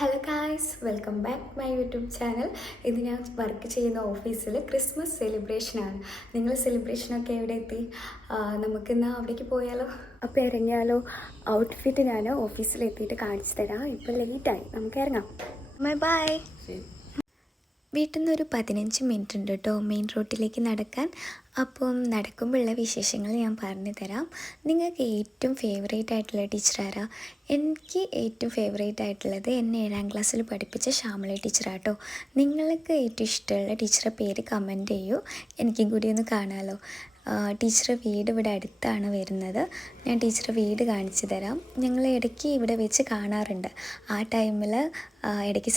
Hello guys, welcome back to my YouTube channel. ഇത് ഞാൻ work ചെയ്യുന്ന ഓഫീസിൽ ക്രിസ്മസ് സെലിബ്രേഷനാണ്. നിങ്ങൾ സെലിബ്രേഷനൊക്കെ എവിടെ എത്തി? നമുക്കിന്ന് അവിടേക്ക് പോയാലോ? അപ്പോൾ ഇറങ്ങിയാലോ? ഔട്ട്ഫിറ്റ് ഞാൻ ഓഫീസിലെത്തിയിട്ട് കാണിച്ചു തരാം. ഇപ്പോൾ ലേറ്റായി, നമുക്ക് ഇറങ്ങാം. ബൈ. വീട്ടിൽ നിന്ന് ഒരു 15 മിനിറ്റ് ഉണ്ട് കേട്ടോ മെയിൻ റോഡിലേക്ക് നടക്കാൻ. അപ്പം നടക്കുമ്പോഴുള്ള വിശേഷങ്ങൾ ഞാൻ പറഞ്ഞു തരാം. നിങ്ങൾക്ക് ഏറ്റവും ഫേവറേറ്റ് ആയിട്ടുള്ള ടീച്ചർ ആരാ? എനിക്ക് ഏറ്റവും ഫേവറേറ്റ് ആയിട്ടുള്ളത് എന്നെ 7ാം ക്ലാസ്സിൽ പഠിപ്പിച്ച ശ്യാമള ടീച്ചറാട്ടോ. നിങ്ങൾക്ക് ഏറ്റവും ഇഷ്ടമുള്ള ടീച്ചറെ പേര് കമൻറ്റ് ചെയ്യൂ, എനിക്കും കൂടി ഒന്ന് കാണാമല്ലോ. ടീച്ചറെ വീട് ഇവിടെ അടുത്താണ് വരുന്നത്. ഞാൻ ടീച്ചറെ വീട് കാണിച്ചു തരാം. ഞങ്ങൾ ഇടയ്ക്ക് ഇവിടെ വെച്ച് കാണാറുണ്ട്. ആ ടൈമിൽ ഇടയ്ക്ക്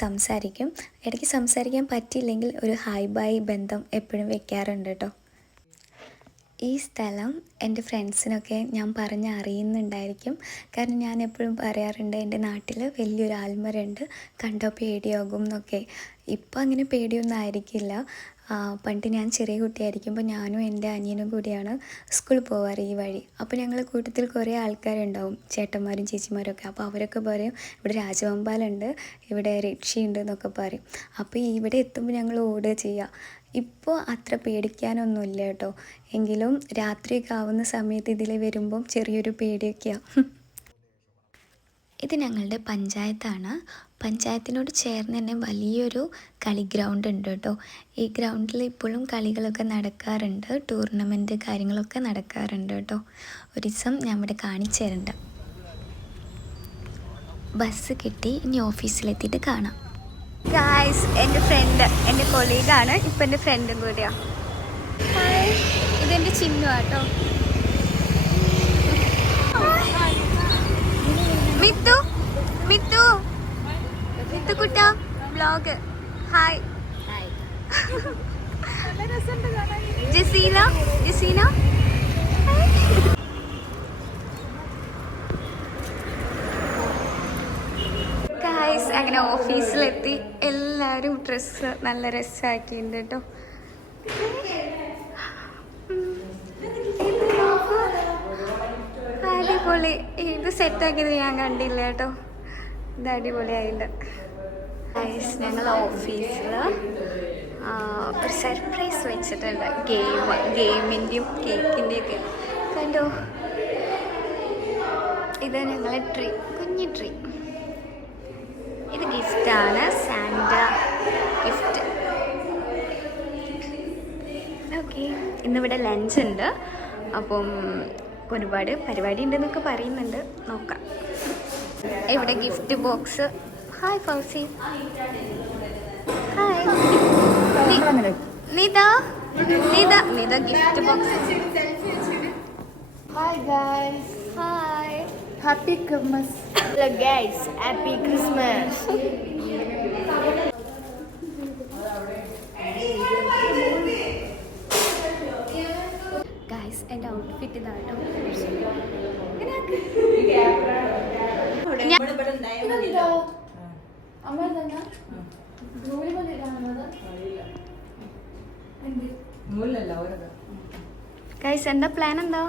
സംസാരിക്കാൻ പറ്റിയില്ലെങ്കിൽ ഒരു ഹായ് ബൈ ബന്ധം എപ്പോഴും വെക്കാറുണ്ട് കേട്ടോ. ഈ സ്ഥലം എൻ്റെ ഫ്രണ്ട്സിനൊക്കെ ഞാൻ പറഞ്ഞ് അറിയുന്നുണ്ടായിരിക്കും. കാരണം ഞാൻ എപ്പോഴും പറയാറുണ്ട് എൻ്റെ നാട്ടിൽ വലിയൊരു ആൽമരമുണ്ട്, കണ്ടോ പേടിയാകും എന്നൊക്കെ. ഇപ്പം അങ്ങനെ പേടിയൊന്നും ആയിരിക്കില്ല. പണ്ട് ഞാൻ ചെറിയ കുട്ടിയായിരിക്കുമ്പോൾ ഞാനും എൻ്റെ അനിയനും കൂടിയാണ് സ്കൂളിൽ പോവാറ് ഈ വഴി. അപ്പോൾ ഞങ്ങൾ കൂട്ടത്തിൽ കുറേ ആൾക്കാരുണ്ടാവും, ചേട്ടന്മാരും ചേച്ചിമാരും ഒക്കെ. അപ്പോൾ അവരൊക്കെ പറയും ഇവിടെ രാജവമ്പാലുണ്ട്, ഇവിടെ രക്ഷയുണ്ട് എന്നൊക്കെ പറയും. അപ്പോൾ ഇവിടെ എത്തുമ്പോൾ ഞങ്ങൾ ഓടുക ചെയ്യുക. ഇപ്പോൾ അത്ര പേടിക്കാനൊന്നുമില്ല കേട്ടോ. എങ്കിലും രാത്രിയൊക്കെ ആവുന്ന സമയത്ത് ഇതിൽ വരുമ്പം ചെറിയൊരു പേടിയൊക്കെയാണ്. ഇത് ഞങ്ങളുടെ പഞ്ചായത്താണ്. പഞ്ചായത്തിനോട് ചേർന്ന് തന്നെ വലിയൊരു കളി ഗ്രൗണ്ട് ഉണ്ട് കേട്ടോ. ഈ ഗ്രൗണ്ടിൽ ഇപ്പോഴും കളികളൊക്കെ നടക്കാറുണ്ട്, ടൂർണമെൻറ്റ് കാര്യങ്ങളൊക്കെ നടക്കാറുണ്ട് കേട്ടോ. ഒരു ദിവസം ഞാൻ ഇവിടെ കാണിച്ചു തരുന്നുണ്ട്. ബസ് കിട്ടി, ഇനി ഓഫീസിലെത്തിയിട്ട് കാണാം. ഗായ്സ്, എൻ്റെ ഫ്രണ്ട്, എൻ്റെ കൊളീഗാണ്, ഇപ്പം എൻ്റെ ഫ്രണ്ടും കൂടിയാണ്. ഹായ്, ഇതെൻ്റെ ചിന്നു കേട്ടോ. മിത്തു മിത്തു മിത്തു കുട്ട വ്ലോഗ്. ഹായ്. ജസീന ഗായ്സ്, അങ്ങനെ ഓഫീസിലെത്തി. എല്ലാവരും ഡ്രസ്സ് നല്ല രസമാക്കിയിട്ടുണ്ട് കേട്ടോ. അടിപൊളി. ഇത് സെറ്റാക്കിയത് ഞാൻ കണ്ടില്ല കേട്ടോ. ഇത് അടിപൊളിയായില്ല. ഞങ്ങൾ ഓഫീസിൽ ഒരു സർപ്രൈസ് വെച്ചിട്ടുണ്ട്. ഗെയിമിൻ്റെയും കേക്കിൻ്റെയും ഒക്കെ കണ്ടോ. ഇത് ഞങ്ങളെ ട്രീ, കുഞ്ഞി ട്രീ. ഇത് ഗിഫ്റ്റാണ്, സാന്റ ഗിഫ്റ്റ്. ഓക്കെ, ഇന്നിവിടെ ലഞ്ച് ഉണ്ട്. അപ്പം ഒരുപാട് പരിപാടി ഉണ്ടെന്നൊക്കെ പറയുന്നുണ്ട്, നോക്കാം. ഇവിടെ gift box. Hi Fauzi. Hi Nitha gift box. Hi guys. Hi, happy Christmas. Hello guys, happy Christmas. Guys, എൻ്റെ ഔട്ട്ഫിറ്റ് ഇതാട്ടോ. ഗൈസ്, എന്താ പ്ലാൻ? എന്താ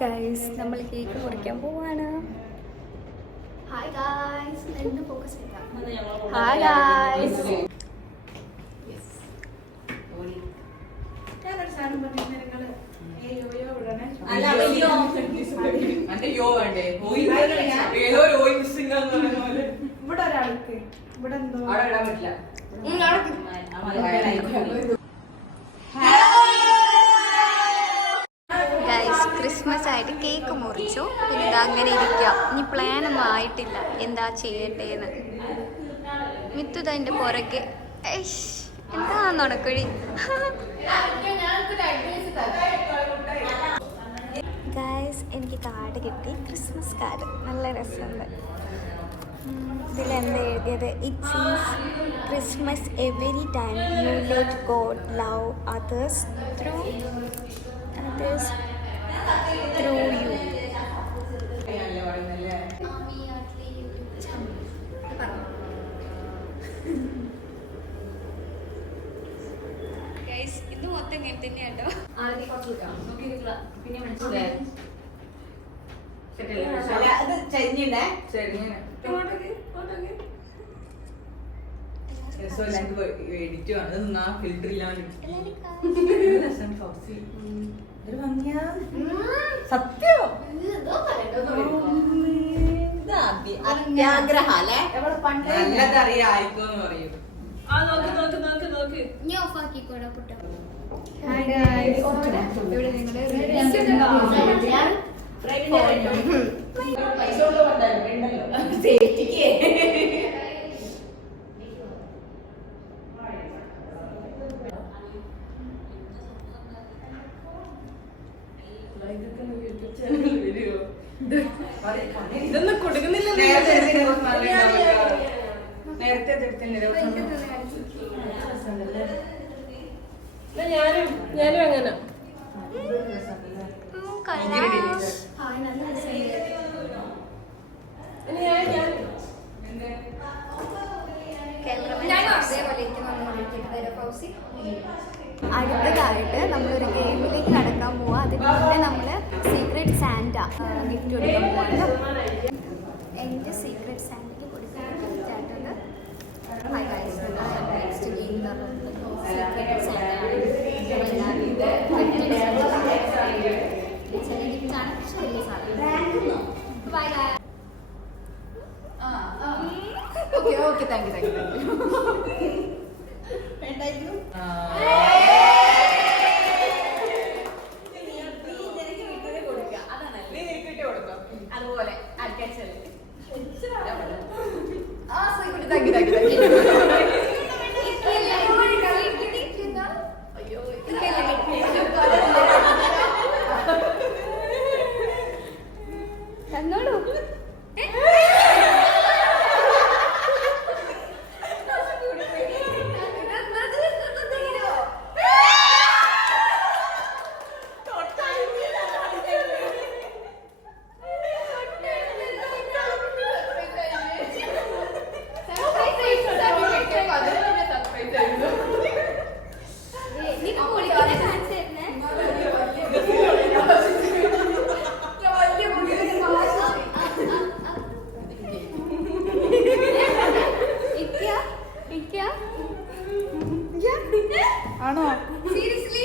ഗൈസ്, നമ്മൾ കേക്ക് മുറിക്കാൻ പോവാണ്. ഹായ് ഗൈസ്, എന്നെ ഫോക്കസ് ചെയ്താ. Hi guys. ഇവിടെ ഒരാൾക്ക് ഇവിടെ എന്തോ ഗൈസ്, ക്രിസ്മസ് ആയിട്ട് കേക്ക് മുറിച്ചു. പിന്നെ ഇത് അങ്ങനെ ഇരിക്കാം. ഇനി പ്ലാനൊന്നും ആയിട്ടില്ല എന്താ ചെയ്യണ്ടേന്ന്. മിത്തുത എൻ്റെ പുറകെ. എന്താ നടക്കഴി. ഗൈസ്, എനിക്ക് കാർഡ് കിട്ടി, ക്രിസ്മസ് കാർഡ്. നല്ല രസമുണ്ട്. ഇതിലെന്താ എഴുതിയത്? It is Christmas every time you let God love others through you. ഇത് മൊത്തം ഇങ്ങനെ തന്നെയാട്ടോ. പിന്നെ മനസ്സിലായി അത് ചെഞ്ഞിണ്ടേ എഡിറ്റ് വേണം ഫിൽറ്റർ ഇല്ലാണ്ട് സത്യം അത്യാഗ്രഹ അല്ലേ നല്ലതറിയായിരിക്കും പറയും നീ ഓഫ് ആക്കിക്കോടാ കുട്ട ഇവിടെ നിങ്ങളുടെ ഇതൊന്നും കൊടുക്കുന്നില്ല നേരത്തെ ഞാനും അങ്ങനെ അടുത്തതായിട്ട് നമ്മളൊരു ഗെയിമിലേക്ക് കടക്കാൻ പോവാം. അതിന് മുന്നേ നമ്മൾ സീക്രട്ട് സാന്റ ഗിഫ്റ്റ് കൊടുക്കാൻ പോവാണ്. എൻ്റെ സീക്രട്ട് സാന്റയ്ക്ക് കൊടുക്കാൻ ഗിഫ്റ്റ് ആയിട്ടുണ്ട്. നെക്സ്റ്റ് ഗെയിം സീക്രട്ട് സാന്റയാണ്. ചെറിയ ഗിഫ്റ്റാണ്, പക്ഷെ വലിയ സാധനം. Bye bye. Okay thank you. അതുപോലെ തന്നോളൂ. ആണോ? സീരിയസ്ലി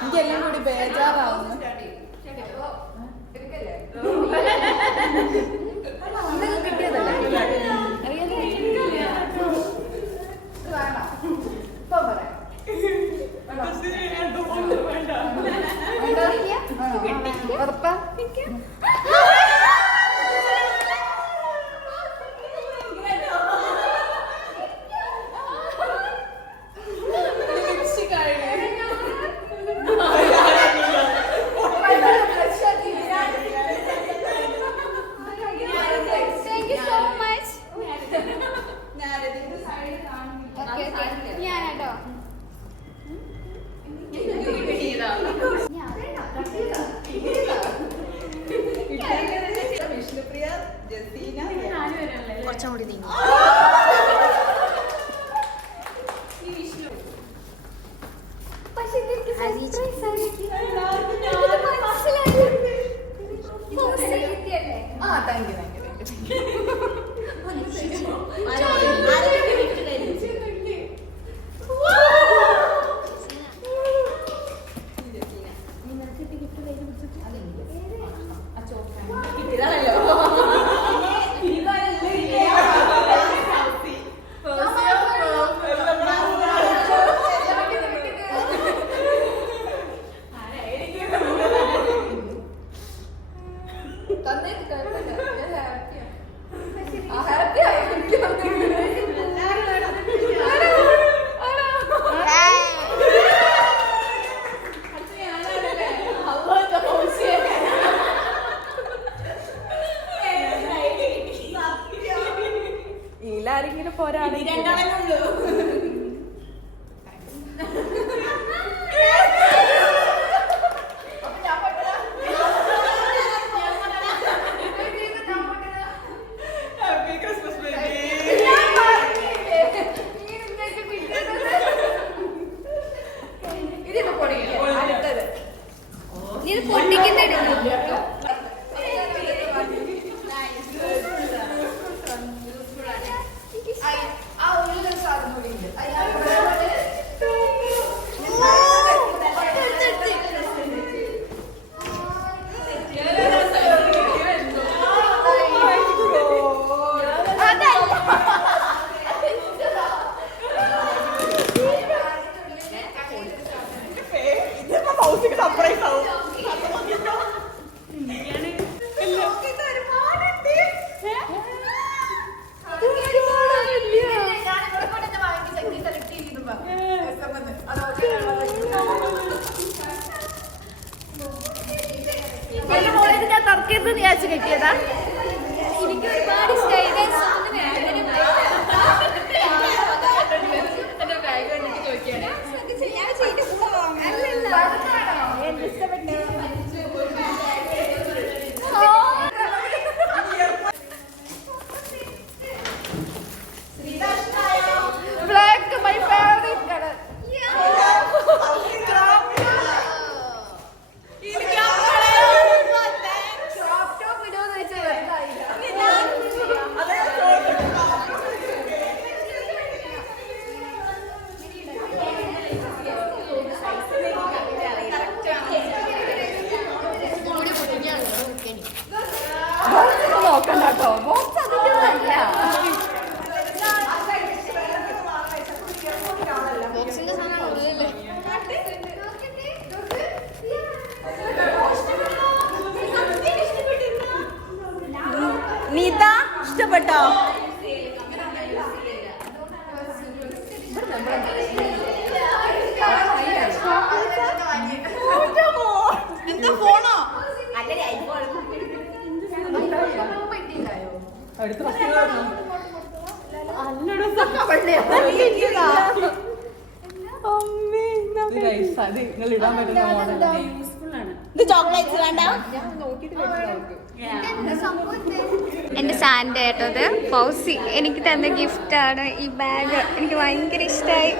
എനിക്കെല്ലാം കൂടി ബേജാറാവുന്നു. ഉറപ്പാ? ഞാനാട്ടോ. വിഷ്ണുപ്രിയ, ജസീന, കുറച്ചും കൂടി നീങ്ങി. പക്ഷെ താങ്ക് യു. ഇതിലാരെങ്കിലും പോരാണെങ്കിൽ നിങ്ങൾ ഇടാൻ പറ്റുന്ന മോഡൽ ഇത് ചോക്ലേറ്റ്സ് വേണ്ട. ഞാൻ നോക്കിയിട്ട് നോക്കും. എൻ്റെ സാൻഡ് കേട്ടോ ഇത് ഫൗസി എനിക്ക് തന്ന ഗിഫ്റ്റാണ് ഈ ബാഗ്. എനിക്ക് ഭയങ്കര ഇഷ്ടമായി.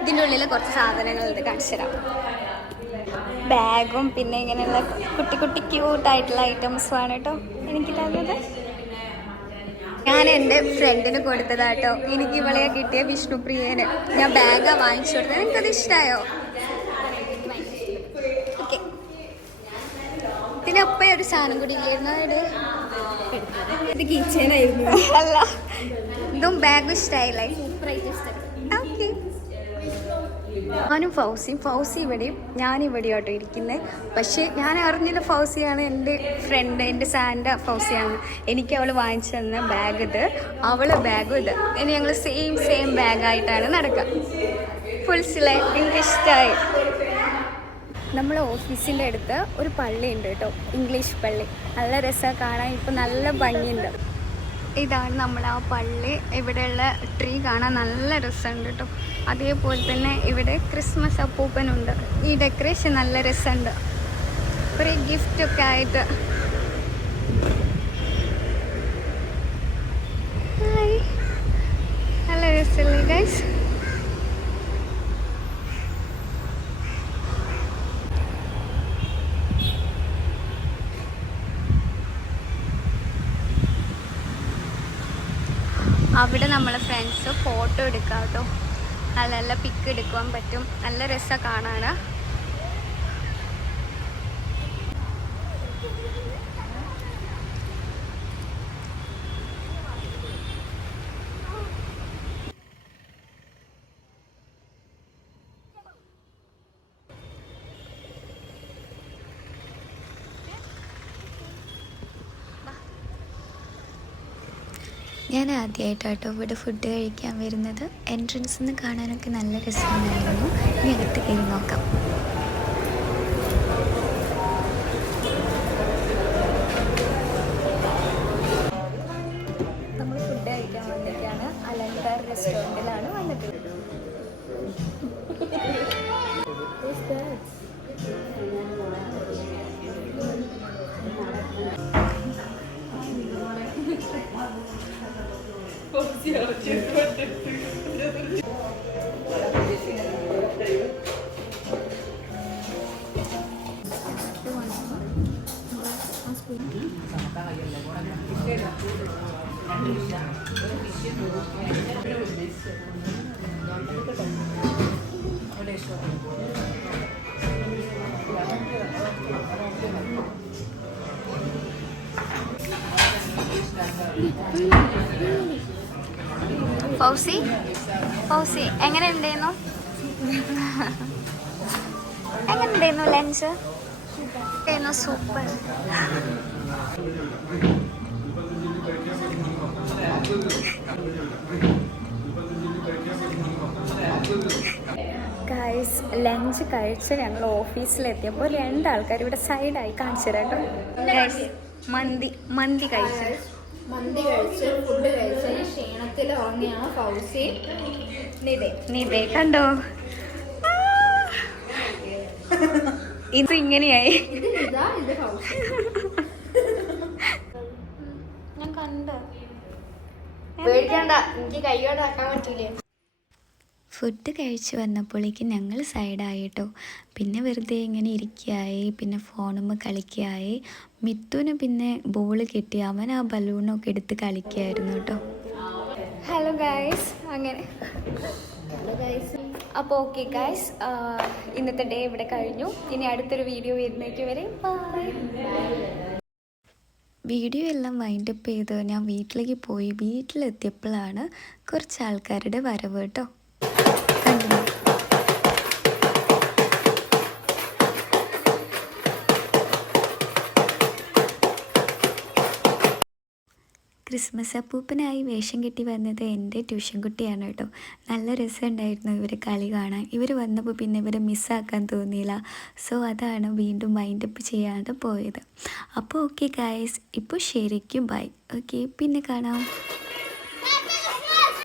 ഇതിൻ്റെ ഉള്ളിൽ കുറച്ച് സാധനങ്ങളുണ്ട്, കാണിച്ചു തരാം. ബാഗും പിന്നെ ഇങ്ങനെയുള്ള കുട്ടി കുട്ടി ക്യൂട്ടായിട്ടുള്ള ഐറ്റംസുമാണ് കേട്ടോ എനിക്ക് തന്നത്. ഞാൻ എൻ്റെ ഫ്രണ്ടിന് കൊടുത്തതാട്ടോ. എനിക്ക് ഇവളെ കിട്ടിയ വിഷ്ണുപ്രിയന് ഞാൻ ബാഗാണ് വാങ്ങിച്ചു കൊടുത്തത്. എനിക്കത് ഇഷ്ടമായോ? ഓക്കെ, ഇതിനൊപ്പം ഒരു സാധനം കൂടി ഇല്ലായിരുന്നു. ഇത് കിച്ചനായിരുന്നു. അല്ല, ഇതും ബാഗും ഇഷ്ടമായില്ലേ? ഓക്കെ, ഞാനും ഫൗസി ഇവിടെയും ഞാനിവിടെയും ആട്ടോ ഇരിക്കുന്നത്. പക്ഷേ ഞാൻ അറിഞ്ഞില്ല ഫൗസിയാണ് എൻ്റെ ഫ്രണ്ട്, എൻ്റെ സാൻഡ ഫൗസിയാണ്. എനിക്ക് അവൾ വാങ്ങിച്ചു തന്ന ബാഗ് ഇത്, അവളെ ബാഗും ഇത്. ഇനി ഞങ്ങൾ സെയിം ബാഗായിട്ടാണ് നടക്കുക. ഫുൾസിലെ എനിക്കിഷ്ടമായി. നമ്മളെ ഓഫീസിൻ്റെ അടുത്ത് ഒരു പള്ളിയുണ്ട് കേട്ടോ, ഇംഗ്ലീഷ് പള്ളി. നല്ല രസമാണ് കാണാൻ, ഇപ്പം നല്ല ഭംഗിയുണ്ട്. ഇതാണ് നമ്മൾ ആ പള്ളി. ഇവിടെയുള്ള ട്രീ കാണാൻ നല്ല രസമുണ്ട് കേട്ടോ. അതേപോലെ തന്നെ ഇവിടെ ക്രിസ്മസ് അപ്പൂപ്പനുണ്ട്. ഈ ഡെക്കറേഷൻ നല്ല രസമുണ്ട്. കുറേ ഗിഫ്റ്റൊക്കെ ആയിട്ട്. ഹായ്, നല്ല രസമല്ലേ ഗൈസ്? അവിടെ നമ്മളെ ഫ്രണ്ട്സ് ഫോട്ടോ എടുക്കാം കേട്ടോ. നല്ല നല്ല പിക്ക് എടുക്കാൻ പറ്റും. നല്ല രസമാണ് കാണാൻ. ഞാൻ ആദ്യമായിട്ടാട്ടോ ഇവിടെ ഫുഡ് കഴിക്കാൻ വരുന്നത്. എൻട്രൻസിൽ നിന്ന് കാണാനൊക്കെ നല്ല രസമുണ്ടായിരുന്നു. ഇനി അകത്ത് കയറി നോക്കാം. നമ്മൾ ഫുഡ് കഴിക്കാൻ വന്നിട്ടാണ്. അലങ്കാർ റെസ്റ്റോറൻറ്റിലാണ് വന്നത്. ഫൗസി എങ്ങനെ ഉണ്ടായിരുന്നു ലഞ്ച്? സൂപ്പർ. ഗൈസ്, ലഞ്ച് കഴിച്ച് ഞങ്ങൾ ഓഫീസിലെത്തിയപ്പോൾ 2 ആൾക്കാർ ഇവിടെ സൈഡായി കാണിച്ചു തരാം കേട്ടോ. മന്തി കഴിച്ചത്. ഫുഡ് കഴിച്ച് ക്ഷീണത്തിൽ ഉറങ്ങിയാണ് ഫൗസി. നിതേ കണ്ടോ? ഇത് ഇങ്ങനെയായി. ഇത് ഫൗസി. ഞാൻ കണ്ടോ? പേടിക്കണ്ട, എനിക്ക് കൈയോടെ ആക്കാൻ പറ്റൂലേ. ഫുഡ് കഴിച്ച് വന്നപ്പോഴേക്കും ഞങ്ങൾ സൈഡായിട്ടോ. പിന്നെ വെറുതെ ഇങ്ങനെ ഇരിക്കുകയായി. പിന്നെ ഫോണുമ്പോൾ കളിക്കുകയായി. മിത്തുന് പിന്നെ ബോൾ കിട്ടി. അവൻ ആ ബലൂണൊക്കെ എടുത്ത് കളിക്കുകയായിരുന്നു കേട്ടോ. ഹലോ ഗൈസ്, അങ്ങനെ അപ്പോൾ ഓക്കെ ഗൈസ്, ഇന്നത്തെ ഡേ ഇവിടെ കഴിഞ്ഞു. ഇനി അടുത്തൊരു വീഡിയോ വരുന്നേക്ക് വരെ ബൈ. വീഡിയോ എല്ലാം വൈൻഡപ്പ് ചെയ്ത് ഞാൻ വീട്ടിലേക്ക് പോയി. വീട്ടിലെത്തിയപ്പോഴാണ് കുറച്ച് ആൾക്കാരുടെ വരവ് കേട്ടോ. കണ്ടു. ക്രിസ്മസ് അപ്പൂപ്പനായി വേഷം കെട്ടി വന്നത് എൻ്റെ ട്യൂഷൻ കുട്ടിയാണ് കേട്ടോ. നല്ല രസമുണ്ടായിരുന്നു ഇവർ കളി കാണാൻ. ഇവർ വന്നപ്പോൾ പിന്നെ ഇവരെ മിസ്സാക്കാൻ തോന്നിയില്ല. സോ അതാണ് വീണ്ടും വൈൻഡപ്പ് ചെയ്യാതെ പോയത്. അപ്പോൾ ഓക്കെ ഗൈസ്, ഇപ്പോൾ ശരിക്കും ബൈ. ഓക്കെ, പിന്നെ കാണാം.